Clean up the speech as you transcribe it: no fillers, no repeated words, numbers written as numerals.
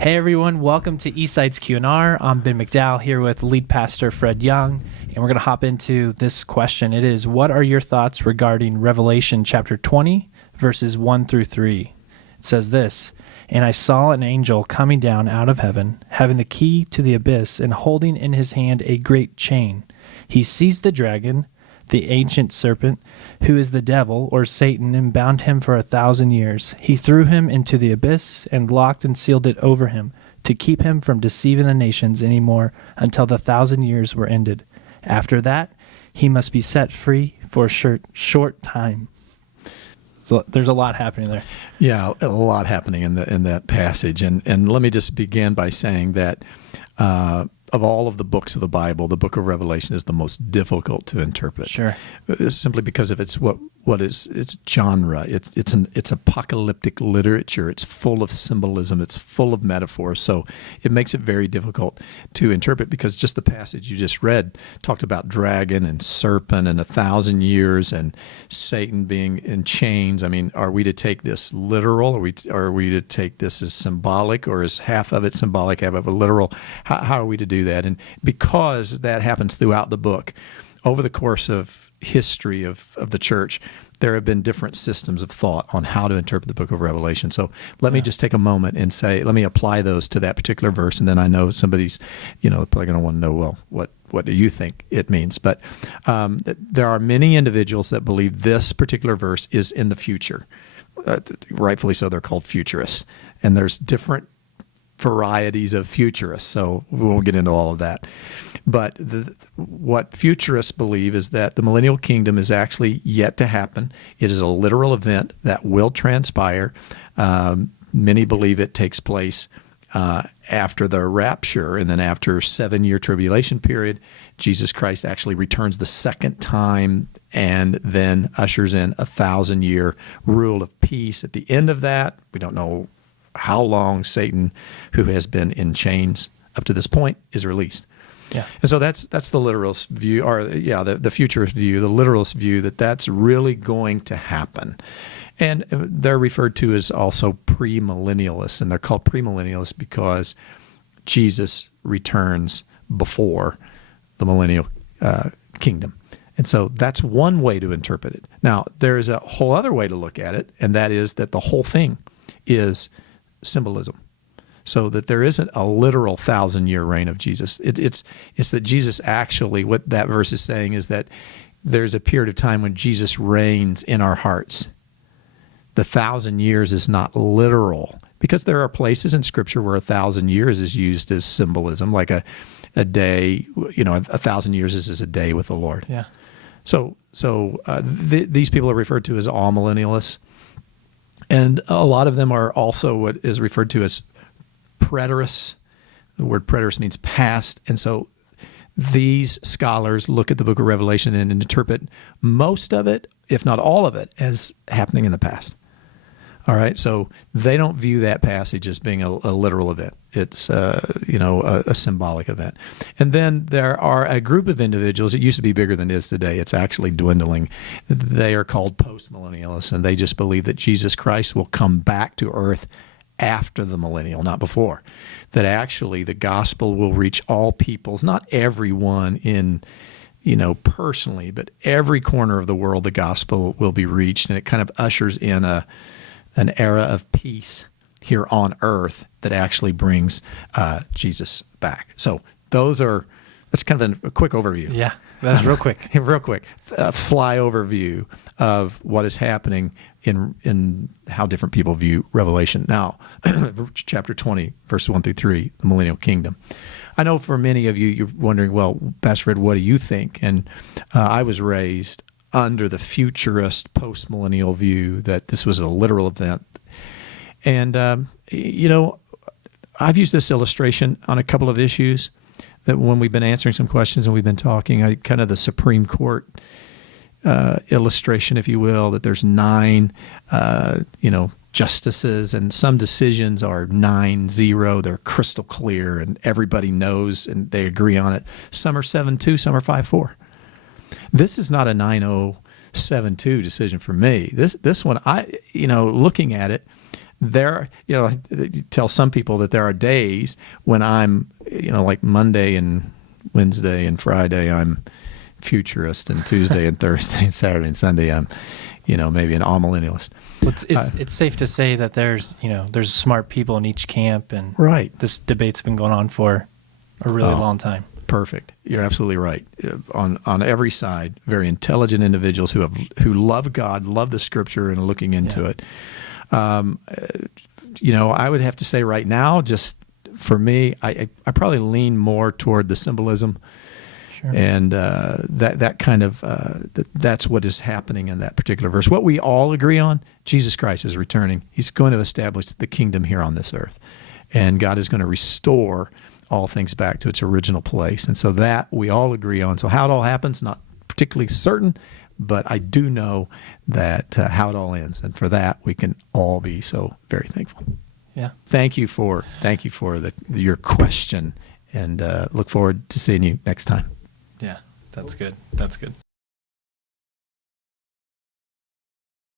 Hey everyone, welcome to Eastside's Q&R. I'm Ben McDowell here with lead pastor Fred Young, and we're going to hop into this question. It is, what are your thoughts regarding Revelation chapter 20, verses 1 through 3? It says this, "And I saw an angel coming down out of heaven, having the key to the abyss, and holding in his hand a great chain. He seized the dragon, the ancient serpent, who is the devil, or Satan, and bound him for 1,000 years. He threw him into the abyss and locked and sealed it over him to keep him from deceiving the nations any more until the 1,000 years were ended. After that, he must be set free for a short time." So there's a lot happening there. Yeah, a lot happening in that passage. And let me just begin by saying that of all of the books of the Bible, the book of Revelation is the most difficult to interpret. Sure. Simply because of its its genre. It's apocalyptic literature. It's full of symbolism. It's full of metaphors. So it makes it very difficult to interpret, because just the passage you just read talked about dragon and serpent and 1,000 years and Satan being in chains. I mean, are we to take this literal? Are we to take this as symbolic, or is half of it symbolic, half of it literal? How are we to do that? And because that happens throughout the book, over the course of history of the church, there have been different systems of thought on how to interpret the book of Revelation. So let me just take a moment and say, let me apply those to that particular verse, and then I know somebody's, probably going to want to know, well, what do you think it means? But there are many individuals that believe this particular verse is in the future. Rightfully so, they're called futurists. And there's different varieties of futurists, so we won't get into all of that. But what futurists believe is that the millennial kingdom is actually yet to happen. It is a literal event that will transpire. Many believe it takes place after the rapture, and then after a 7-year tribulation period, Jesus Christ actually returns the second time and then ushers in 1,000-year rule of peace. At the end of that, we don't know how long Satan, who has been in chains up to this point, is released. Yeah. And so that's the literalist view, or the futurist view, the literalist view, that's really going to happen. And they're referred to as also premillennialists, and they're called premillennialists because Jesus returns before the millennial kingdom. And so that's one way to interpret it. Now, there is a whole other way to look at it, and that is that the whole thing is symbolism, so that there isn't a literal 1,000-year reign of Jesus. It's that Jesus actually, what that verse is saying is that there's a period of time when Jesus reigns in our hearts. The 1,000 years is not literal, because there are places in Scripture where 1,000 years is used as symbolism, like a day. 1,000 years is a day with the Lord. Yeah. So these people are referred to as amillennialists. And a lot of them are also what is referred to as preterists. The word preterist means past. And so these scholars look at the book of Revelation and interpret most of it, if not all of it, as happening in the past. All right, so they don't view that passage as being a literal event. It's a symbolic event. And then there are a group of individuals. It used to be bigger than it is today. It's actually dwindling. They are called postmillennialists, and they just believe that Jesus Christ will come back to earth after the millennial, not before. That actually the gospel will reach all peoples, not everyone in personally, but every corner of the world the gospel will be reached, and it kind of ushers in an era of peace here on earth that actually brings Jesus back. So that's kind of a quick overview. Yeah, that's real quick. Real quick. A fly overview of what is happening in how different people view Revelation. Now, chapter 20, verses 1 through 3, the millennial kingdom. I know for many of you, you're wondering, well, Pastor Fred, what do you think? And I was raised under the futurist post-millennial view that this was a literal event. And, I've used this illustration on a couple of issues that when we've been answering some questions and we've been talking, kind of the Supreme Court illustration, if you will, that there's 9, justices, and some decisions are 9-0. They're crystal clear, and everybody knows, and they agree on it. Some are 7-2, some are 5-4. This is not a 9-0, 7-2 decision for me. This one, looking at it, you tell some people that there are days when I'm, like Monday and Wednesday and Friday, I'm futurist, and Tuesday and Thursday and Saturday and Sunday, I'm, maybe an amillennialist. Well, it's safe to say that there's smart people in each camp, and right. This debate's been going on for a really long time. Perfect. You're absolutely right. On every side, very intelligent individuals who love God, love the Scripture, and are looking into it. I would have to say right now, just for me, I probably lean more toward the symbolism. Sure. And that kind of that's what is happening in that particular verse. What we all agree on: Jesus Christ is returning. He's going to establish the kingdom here on this earth, and God is going to restore all things back to its original place. And so that we all agree on. So how it all happens, not particularly certain, but I do know that how it all ends, and for that we can all be so very thankful. Yeah. Thank you for your question, and look forward to seeing you next time. Yeah, that's good. That's good.